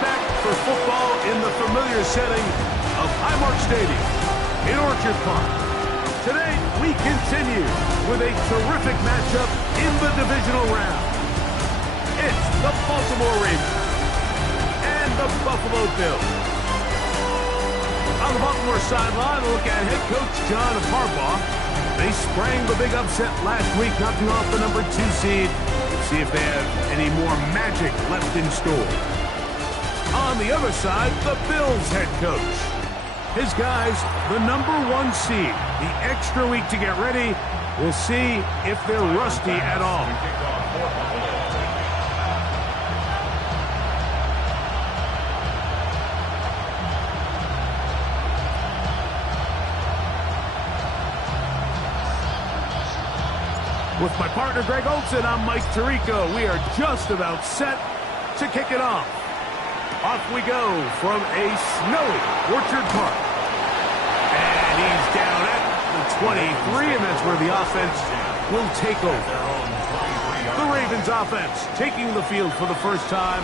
back for football in the familiar setting of Highmark Stadium in Orchard Park. Today, we continue with a terrific matchup in the divisional round. It's the Baltimore Ravens and the Buffalo Bills. On the Baltimore sideline, a look at head coach John Harbaugh. They sprang the big upset last week, knocking off the number 2 seed. Let's see if they have any more magic left in store. On the other side, the Bills head coach. His guys, the number 1 seed. The extra week to get ready. We'll see if they're rusty at all. With my partner, Greg Olson, I'm Mike Tirico. We are just about set to kick it off. Off we go from a snowy Orchard Park. And he's down at the 23, and that's where the offense will take over. The Ravens offense taking the field for the first time,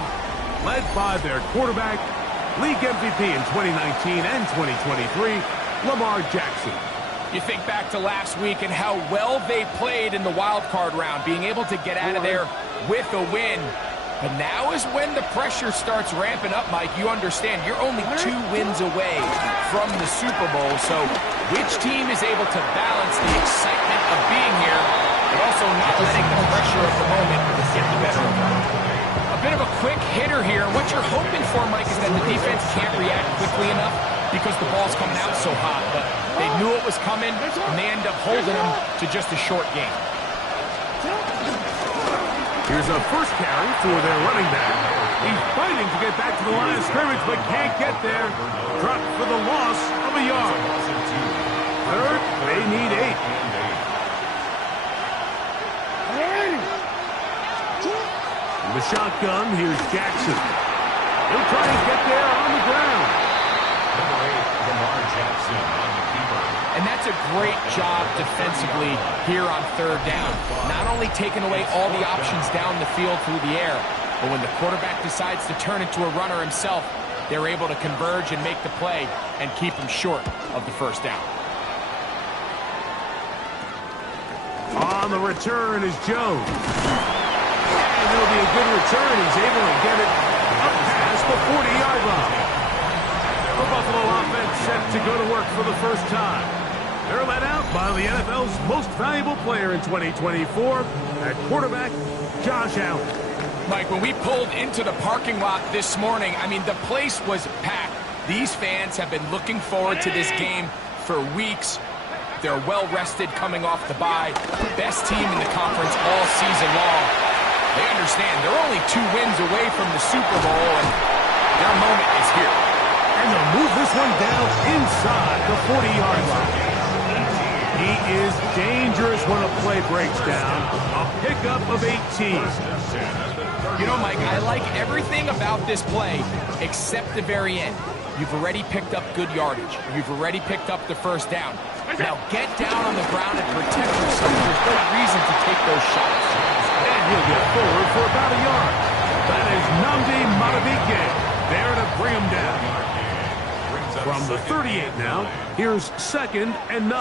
led by their quarterback, league MVP in 2019 and 2023, Lamar Jackson. You think back to last week and how well they played in the wild card round, being able to get out of there with a win. But now is when the pressure starts ramping up, Mike. You understand you're only 2 wins away from the Super Bowl. So which team is able to balance the excitement of being here, but also not letting the pressure of the moment get the better of them? A bit of a quick hitter here. What you're hoping for, Mike, is that the defense can't react quickly enough because the ball's coming out so hot. But they knew it was coming, and they end up holding them to just a short game. Here's a first carry for their running back. He's fighting to get back to the line of scrimmage, but can't get there. Dropped for the loss of a yard. Third, they need 8. In the shotgun, here's Jackson. He'll try and get there on the ground. Number 8, Lamar Jackson on the keeper. And that's a great job defensively here on 3rd down. Not only taking away all the options down the field through the air, but when the quarterback decides to turn into a runner himself, they're able to converge and make the play and keep him short of the 1st down. On the return is Jones. And it'll be a good return. He's able to get it up past the 40-yard line. The Buffalo offense set to go to work for the first time. They're led out by the NFL's most valuable player in 2024, at quarterback, Josh Allen. Mike, when we pulled into the parking lot this morning, I mean, the place was packed. These fans have been looking forward to this game for weeks. They're well-rested coming off the bye. Best team in the conference all season long. They understand they're only 2 wins away from the Super Bowl, and their moment is here. And they'll move this one down inside the 40-yard line. He is dangerous when a play breaks down. A pickup of 18. You know, Mike, I like everything about this play except the very end. You've already picked up good yardage. You've already picked up the 1st down. Now get down on the ground and protect yourself. There's no reason to take those shots. And he'll get forward for about a yard. That is Nnamdi Madubuike there to bring him down. From the 38 now, here's 2nd and 9.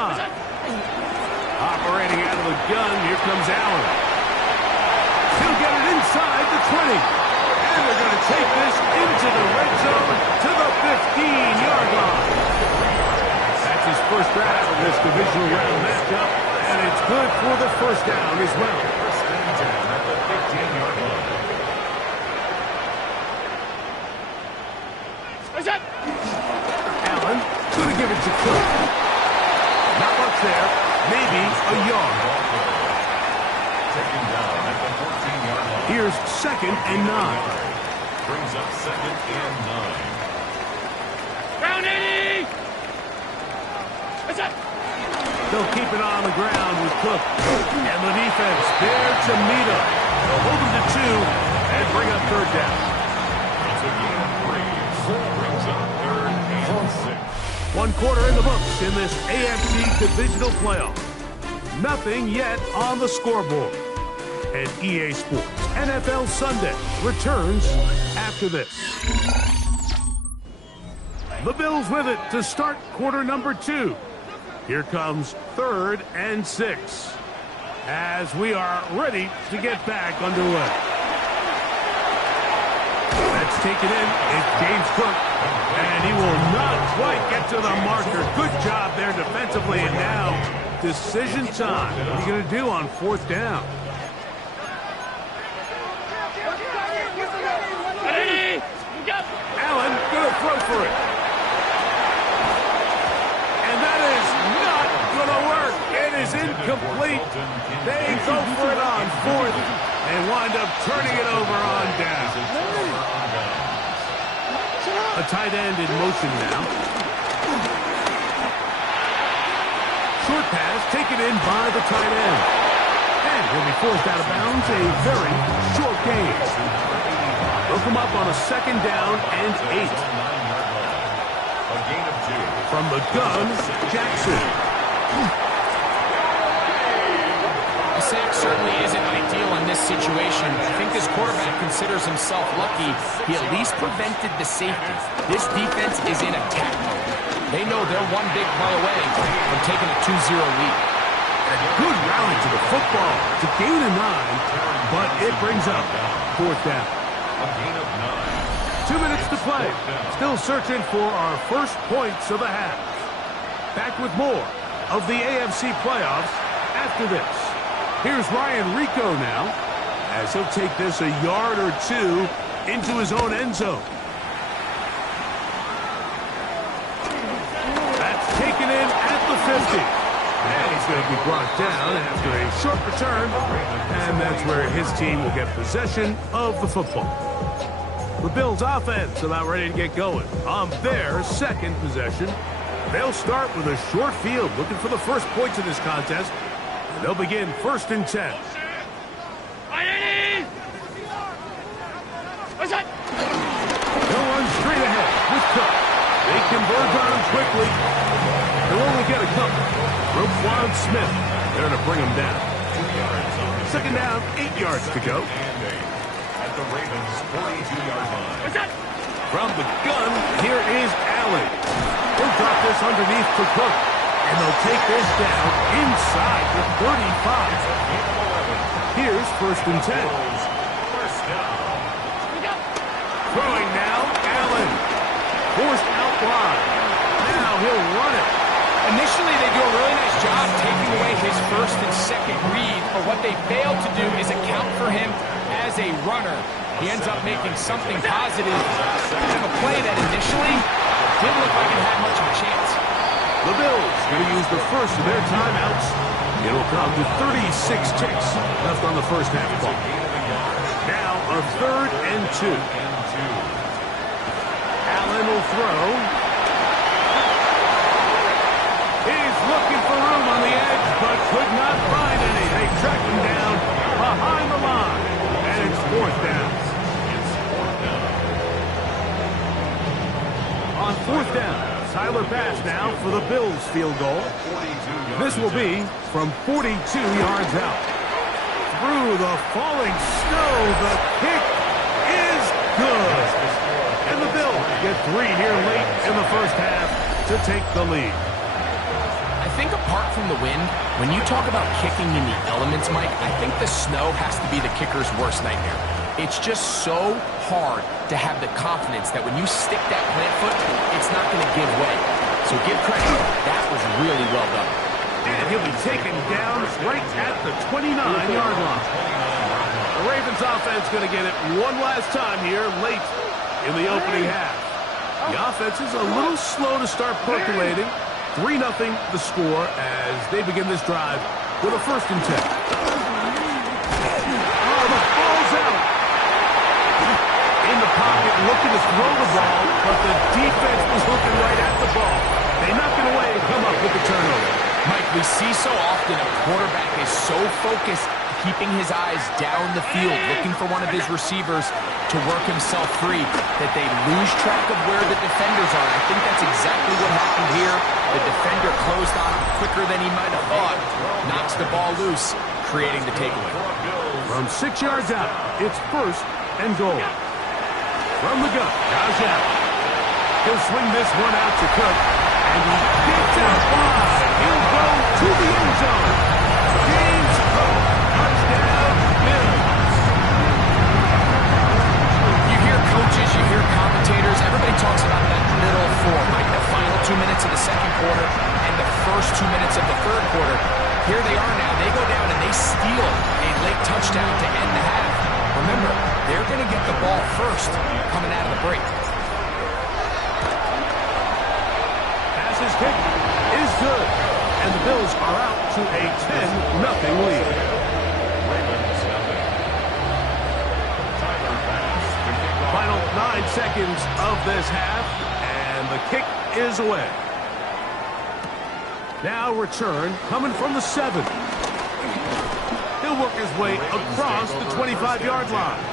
Operating out of the gun, here comes Allen. He'll get it inside the 20. And they're going to take this into the red zone to the 15-yard line. That's his first drive of this divisional round matchup, and it's good for the 1st down as well. First and 10 at the 15-yard line. Allen going to give it to Cook. Not much there. Maybe a yard. Taking down at the 14-yard line. Here's 2nd and 9. Brings up 2nd and 9. Down 80! They'll keep it on the ground with Cook. And the defense there to meet him. They'll hold him to 2 and bring up 3rd down. Once again, Braves brings up 3rd and 6. 1 quarter in the books in this AFC divisional playoff. Nothing yet on the scoreboard. And EA Sports NFL Sunday returns after after this. The Bills with it to start quarter number 2. Here comes 3rd and 6 as we are ready to get back underway. That's taken in. It's James Cook, and he will not quite get to the marker. Good job there defensively, and now decision time. What are you going to do on 4th down? Allen going to throw for it. And that is not going to work. It is incomplete. They go for it on 4th and wind up turning it over on down. A tight end in motion now. Short pass taken in by the tight end. And he'll be forced out of bounds. A very short gain. They'll come up on a 2nd down and 8. From the gun, Jackson. The sack certainly isn't ideal in this situation. I think this quarterback considers himself lucky. He at least prevented the safety. This defense is in attack mode. They know they're one big play away from taking a 2-0 lead. A good rally to the football to gain a 9, but it brings up 4th down. A gain of 9. 2 minutes to play. Still searching for our first points of the half. Back with more of the AFC playoffs after this. Here's Ryan Rico now, as he'll take this a yard or 2 into his own end zone. That's taken in at the 50. And he's going to be brought down after a short return, and that's where his team will get possession of the football. The Bills offense about ready to get going on their 2nd possession. They'll start with a short field, looking for the first points in this contest. They'll begin 1st and 10. They'll run straight ahead with Cook. They converge on him quickly. They'll only get a couple. Roquan Smith there to bring him down. 2nd down, 8 yards to go. At the Ravens' 42-yard line. From the gun, here is Allen. He'll drop this underneath to Cook. And they'll take this down inside the 35. Here's 1st and 10. Throwing now, Allen. Forced out wide. Now he'll run it. Initially, they do a really nice job taking away his 1st and 2nd read, but what they failed to do is account for him as a runner. He ends up making something positive out of a play that initially didn't look like it had much of a chance. The Bills going to use the first of their timeouts. It'll come to 36 ticks left on the first half clock. Now a 3rd and 2. Allen will throw. He's looking for room on the edge, but could not find any. They track him down behind the line, and it's 4th down. On 4th down, Tyler pass now for the Bills field goal. This will be from 42 yards out. Through the falling snow, the kick is good. And the Bills get 3 here late in the first half to take the lead. I think apart from the wind, when you talk about kicking in the elements, Mike, I think the snow has to be the kicker's worst nightmare. It's just so hard to have the confidence that when you stick that plant foot, it's not going to give way. So give credit. That was really well done. And he'll be taken down right at the 29-yard line. The Ravens offense going to get it one last time here late in the opening half. The offense is a little slow to start percolating. 3-0 the score as they begin this drive with a 1st and 10. Oh, the ball's out. In the pocket, looking to throw the ball, but the defense was looking right at the ball. They knock it away and come up with the turnover. Mike, we see so often a quarterback is so focused, keeping his eyes down the field, looking for one of his receivers to work himself free, that they lose track of where the defenders are. I think that's exactly what happened here. The defender closed on him quicker than he might have thought, knocks the ball loose, creating the takeaway. From 6 yards out, it's 1st and goal. From the gun, Josh Allen. He'll swing this one out to Cook, and he gets out wide. He'll go to the end zone. James Cook, touchdown, Bills. You hear coaches, you hear commentators, everybody talks about that middle four, like the final 2 minutes of the second quarter and the first 2 minutes of the third quarter. Here they are now. They go down and they steal a late touchdown to end the half. Remember, they're going to get the ball first coming out of the break. His kick is good, and the Bills are out to a 10-0 lead. Final 9 seconds of this half, and the kick is away. Now return coming from the 7. He'll work his way across the 25-yard line.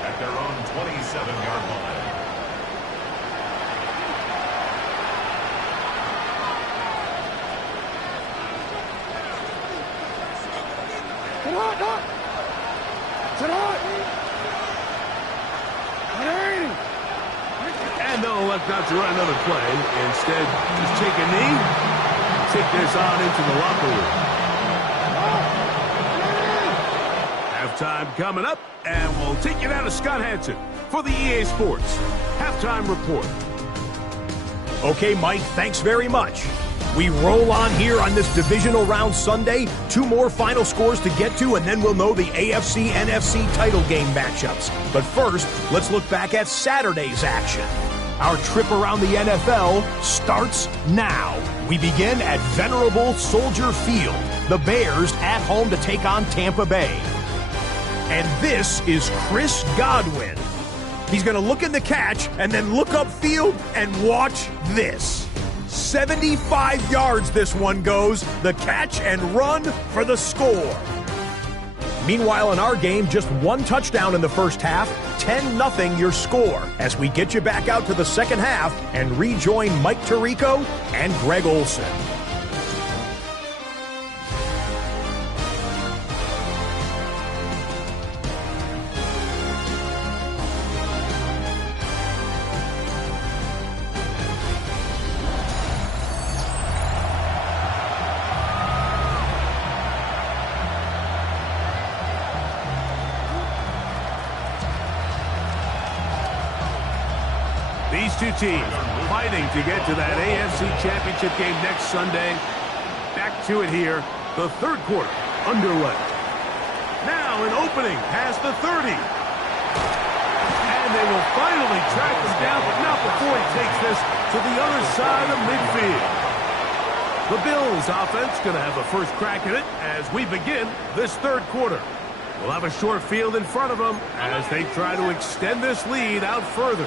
At their own 27-yard line. And they'll elect not to run another play. Instead, just take a knee, take this on into the locker room. Halftime coming up, and we'll take you down to Scott Hansen for the EA Sports Halftime Report. Okay, Mike, thanks very much. We roll on here on this divisional round Sunday. 2 more final scores to get to, and then we'll know the AFC-NFC title game matchups. But first, let's look back at Saturday's action. Our trip around the NFL starts now. We begin at venerable Soldier Field. The Bears at home to take on Tampa Bay. And this is Chris Godwin. He's going to look in the catch and then look upfield and watch this. 75 yards this one goes, the catch and run for the score. Meanwhile, in our game, just 1 touchdown in the first half, 10-0 your score, as we get you back out to the second half and rejoin Mike Tirico and Greg Olson. These two teams fighting to get to that AFC Championship game next Sunday. Back to it here, the third quarter underway. Now an opening past the 30. And they will finally track him down, but not before he takes this to the other side of midfield. The Bills offense going to have the first crack at it as we begin this third quarter. We'll have a short field in front of them as they try to extend this lead out further.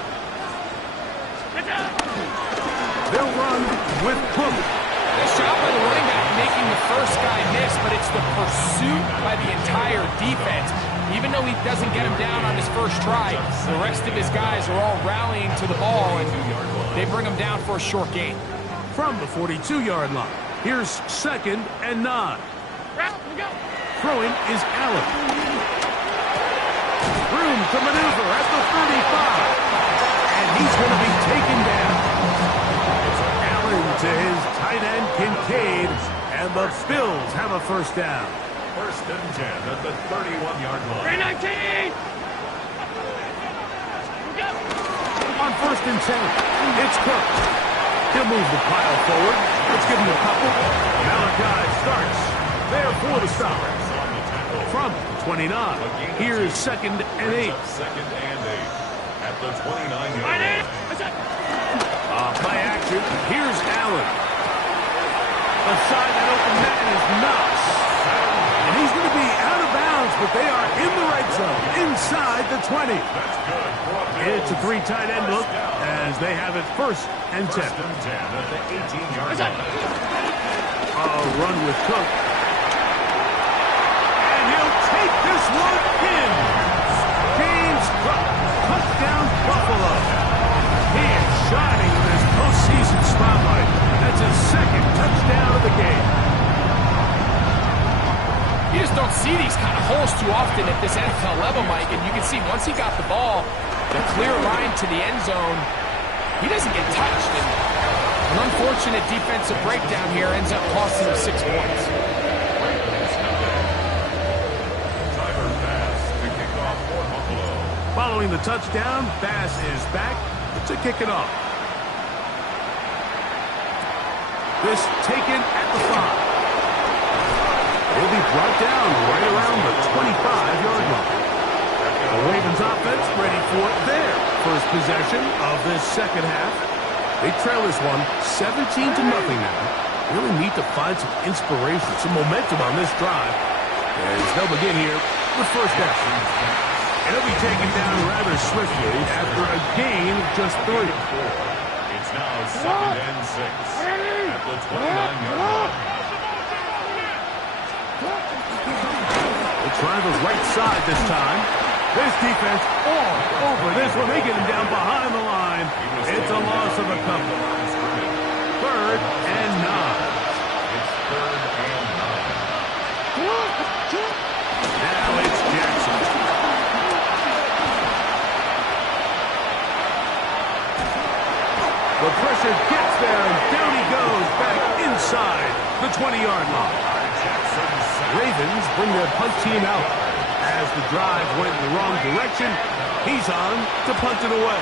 They'll run with Cook. Nice job by the running back making the first guy miss, but it's the pursuit by the entire defense. Even though he doesn't get him down on his first try, the rest of his guys are all rallying to the ball, and they bring him down for a short gain. From the 42-yard line, here's 2nd and 9. Throwing is Allen. Room to maneuver at the 35. And he's going to be taken down. Allen to his tight end, Kincaid. And the Bills have a first down. 1st and 10 at the 31-yard line. 319! On 1st and 10, it's Cook. He'll move the pile forward. Let's give him a couple. Malachi starts there for the stop. From 29, here's 2nd and 8. 2nd and 8 at the 29-yard line. Play action. Here's Allen. Aside that open man is Knox. And he's going to be out of bounds, but they are in the right zone, inside the 20. It's a 3 tight end look as they have it 1st and 10. 1st and 10 at the 18-yard line. A run with Cook. And he'll take this one in. James Cook, touchdown Buffalo. He is shining in this postseason spotlight. That's his 2nd touchdown of the game. You just don't see see these kind of holes too often at this NFL level, Mike, and you can see once he got the ball, the clear line to the end zone, he doesn't get touched. And an unfortunate defensive breakdown here ends up costing him 6 points. Following the touchdown, Bass is back to kick it off. This taken at the 5. He'll be brought down right around the 25-yard line. The Ravens offense ready for their first possession of this second half. They trail this one 17-0 now. Really need to find some inspiration, some momentum on this drive. As they'll begin here with first down. And he'll be taken down rather swiftly after a gain of just 3. It's now 2nd and 6 at the 29-yard line. They'll try the right side this time. This defense all over this one. They get him down behind the line. It's a loss of a couple. 3rd and 9. It's 3rd and 9. Now it's Jackson. The pressure gets there, and down he goes back inside the 20-yard line. Ravens bring their punt team out. As the drive went in the wrong direction, he's on to punt it away.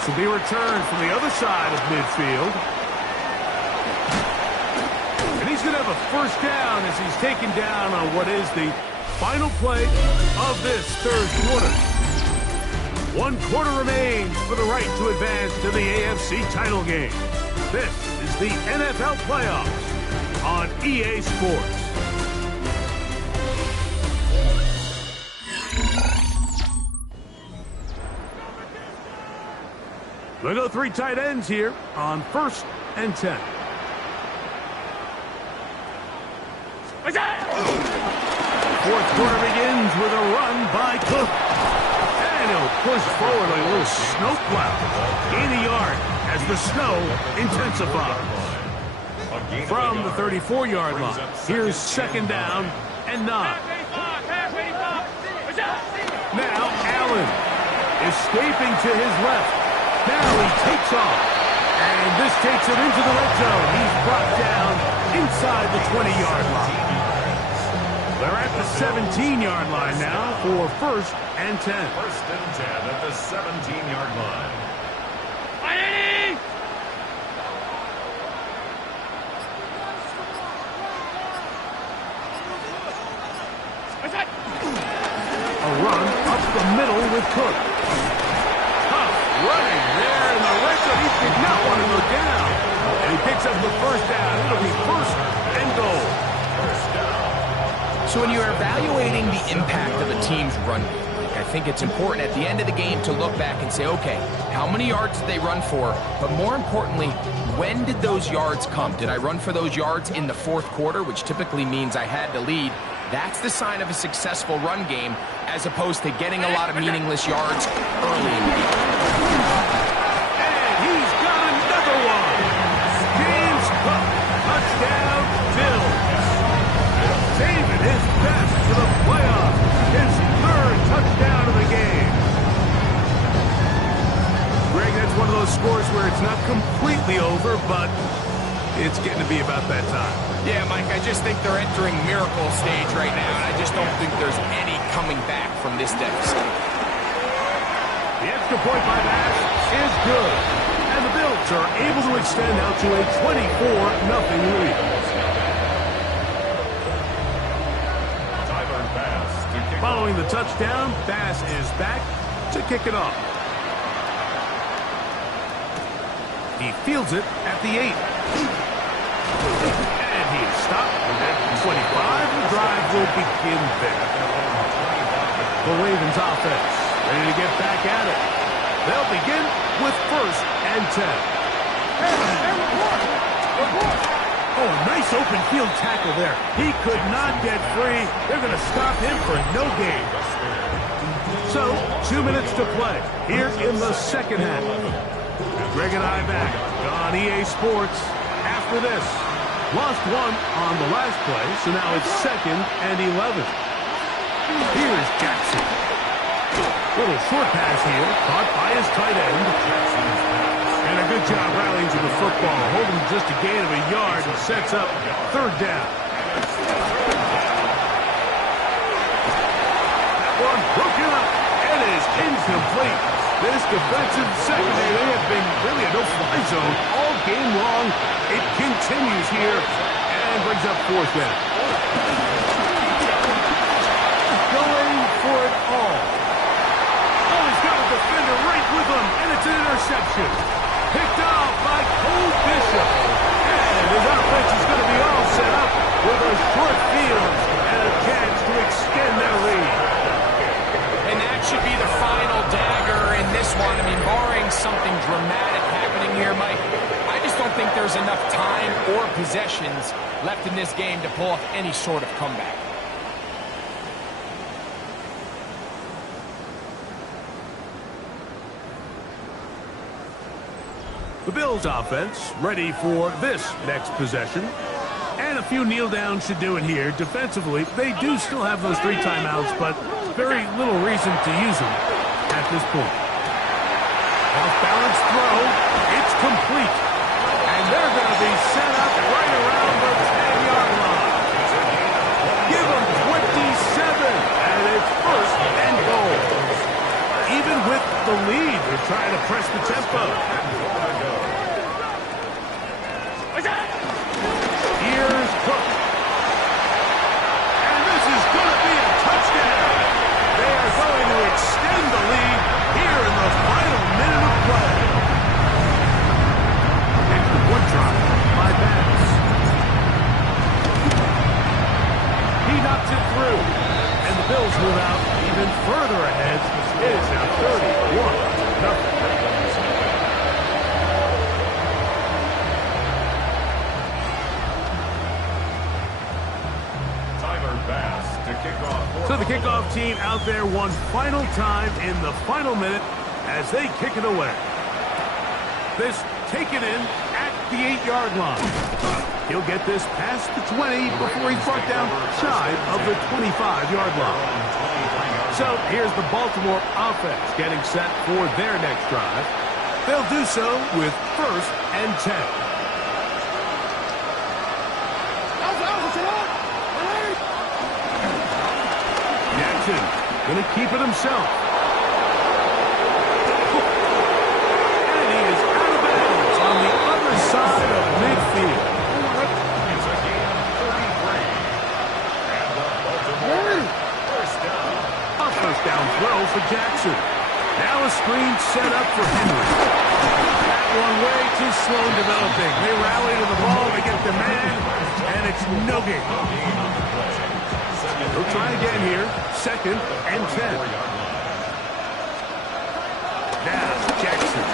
So be returned from the other side of midfield. And he's going to have a first down as he's taken down on what is the final play of this third quarter. 1 quarter remains for the right to advance to the AFC title game. This is the NFL playoffs on EA Sports. We'll go 3 tight ends here on 1st and 10. Fourth quarter begins with a run by Cook. And he'll push forward like a little snowplow. Gain a yard as the snow intensifies. From the 34-yard line, here's 2nd down and 9. Now Allen escaping to his left. Now he takes off. And this takes him into the red zone. He's brought down inside the 20-yard line. They're at the 17-yard line now for 1st and 10. 1st and 10 at the 17-yard line. A run up the middle with Cook. Tough running there in the red zone. He did not want to go down. And he picks up the first down. It'll be 1st and goal. So when you're evaluating the impact of a team's run game, I think it's important at the end of the game to look back and say, okay, how many yards did they run for? But more importantly, when did those yards come? Did I run for those yards in the 4th quarter, which typically means I had to lead? That's the sign of a successful run game, as opposed to getting a lot of meaningless yards early in the game. And he's got another one. James Cook, touchdown, Bills. Saving his best for the playoffs. His 3rd touchdown of the game. Greg, that's one of those scores where it's not completely over, but it's getting to be about that time. Yeah, Mike, I just think they're entering miracle stage right now, and I just don't think there's any coming back from this deficit. The extra point by Bass is good. And the Bills are able to extend out to a 24-0 lead. Following the touchdown, Bass is back to kick it off. He fields it at the 8. And he is stopped at 25. The drive will begin there. The Ravens offense ready to get back at it. They'll begin with 1st and 10. Oh, nice open field tackle there. He could not get free. They're going to stop him for no gain. So, 2 minutes to play here in the second half. Greg and I back on EA Sports after this. Lost one on the last play, so now it's 2nd and 11. Here's Jackson. Little short pass here, caught by his tight end. And a good job rallying to the football. Holding just a gain of a yard and sets up 3rd down. That one broken up. It is incomplete. This defensive secondary, they have been really a no-fly zone all game long. It continues here and brings up 4th down. Going for it all. Oh, he's got a defender right with him, and it's an interception. Picked off by Cole Bishop. And his offense is going to be all set up with a short field and a chance to extend their lead. And that should be the final dagger in this one. I mean, barring something dramatic happening here, Mike, I just don't think there's enough time or possessions left in this game to pull off any sort of comeback. The Bills offense ready for this next possession. And a few kneel downs should do it here. Defensively, they do still have those 3 timeouts, but very little reason to use them at this point. Off-balance throw. It's complete. And they're going to be set up right around the 10-yard line. Give them 27, and it's 1st and goal. Even with the lead, they're trying to press the tempo. Here's Cook. And this is going to be a touchdown. They are going to extend the lead here in the final minute of play. Extra point drop by Bass. He knocks it through. And the Bills move out even further ahead. It is now 31-0. So the kickoff team out there one final time in the final minute as they kick it away. This taken in at the 8-yard line. He'll get this past the 20 before he's brought down shy of the 25-yard line. So here's the Baltimore offense getting set for their next drive. They'll do so with 1st and 10. Going to keep it himself. And he is out of bounds on the other side of midfield. It's a gain of 33. And the Baltimore first down. A 1st down throw for Jackson. Now a screen set up for Henry. That one way too slow in developing. They rally to the ball, they get the man, and it's no gain. They'll try again here. 2nd and 10. Now, Jackson.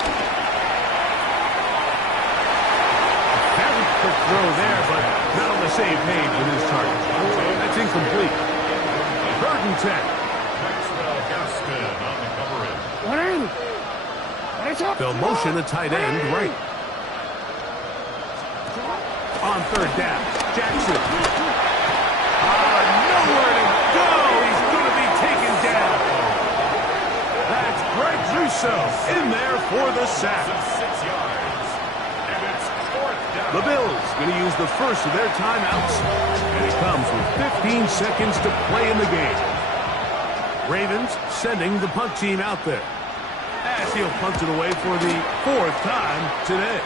Very quick throw there, but not on the same page with his target. That's incomplete. 3rd and 10. Maxwell Gaskin on the coverage. They'll motion a tight end right. On 3rd down, Jackson. Nowhere to go. He's going to be taken down. That's Greg Russo in there for the sack. 6 yards. And it's 4th down. The Bills going to use the first of their timeouts. And it comes with 15 seconds to play in the game. Ravens sending the punt team out there. As he'll punt it away for the 4th time today.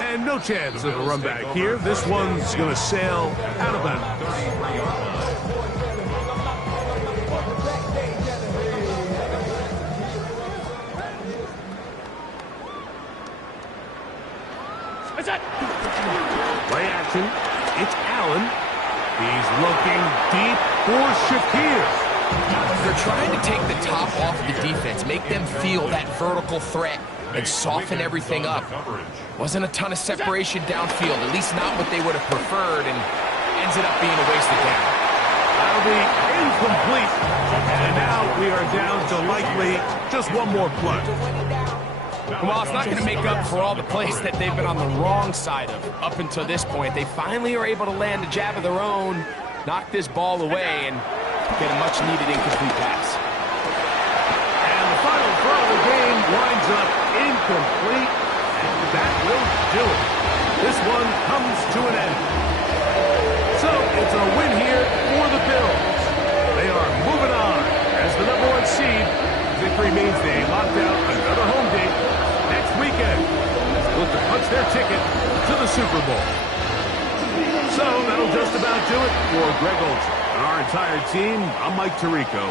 And no chance of a run back here. This one's going to sail out of bounds. Play action. It's Allen. He's looking deep for Shakir. They're trying to take the top off the defense, make them feel that vertical threat, and soften everything up. Wasn't a ton of separation downfield, at least not what they would have preferred, and ends it up being a wasted down. That'll be incomplete. And now we are down to likely just one more play. Well, it's not going to make up for all the plays that they've been on the wrong side of up until this point. They finally are able to land a jab of their own, knock this ball away, and get a much-needed incomplete pass. And the final throw of the game winds up incomplete, and that will do it. This one comes to an end. So it's a win here for the Bills. They are moving on as the #1 seed. Victory means they locked out another home date next weekend as they look to punch their ticket to the Super Bowl. So that'll just about do it for Greg Olson and our entire team. I'm Mike Tirico.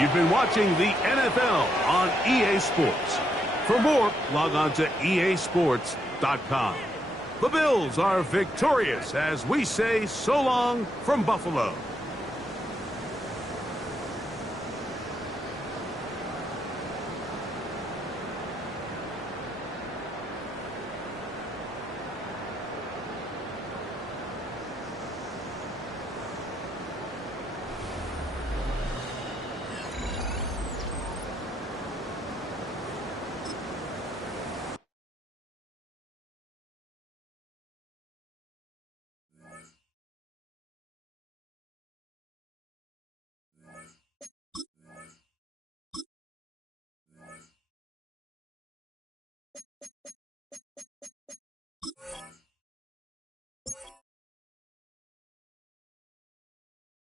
You've been watching the NFL on EA Sports. For more, log on to easports.com. The Bills are victorious as we say so long from Buffalo.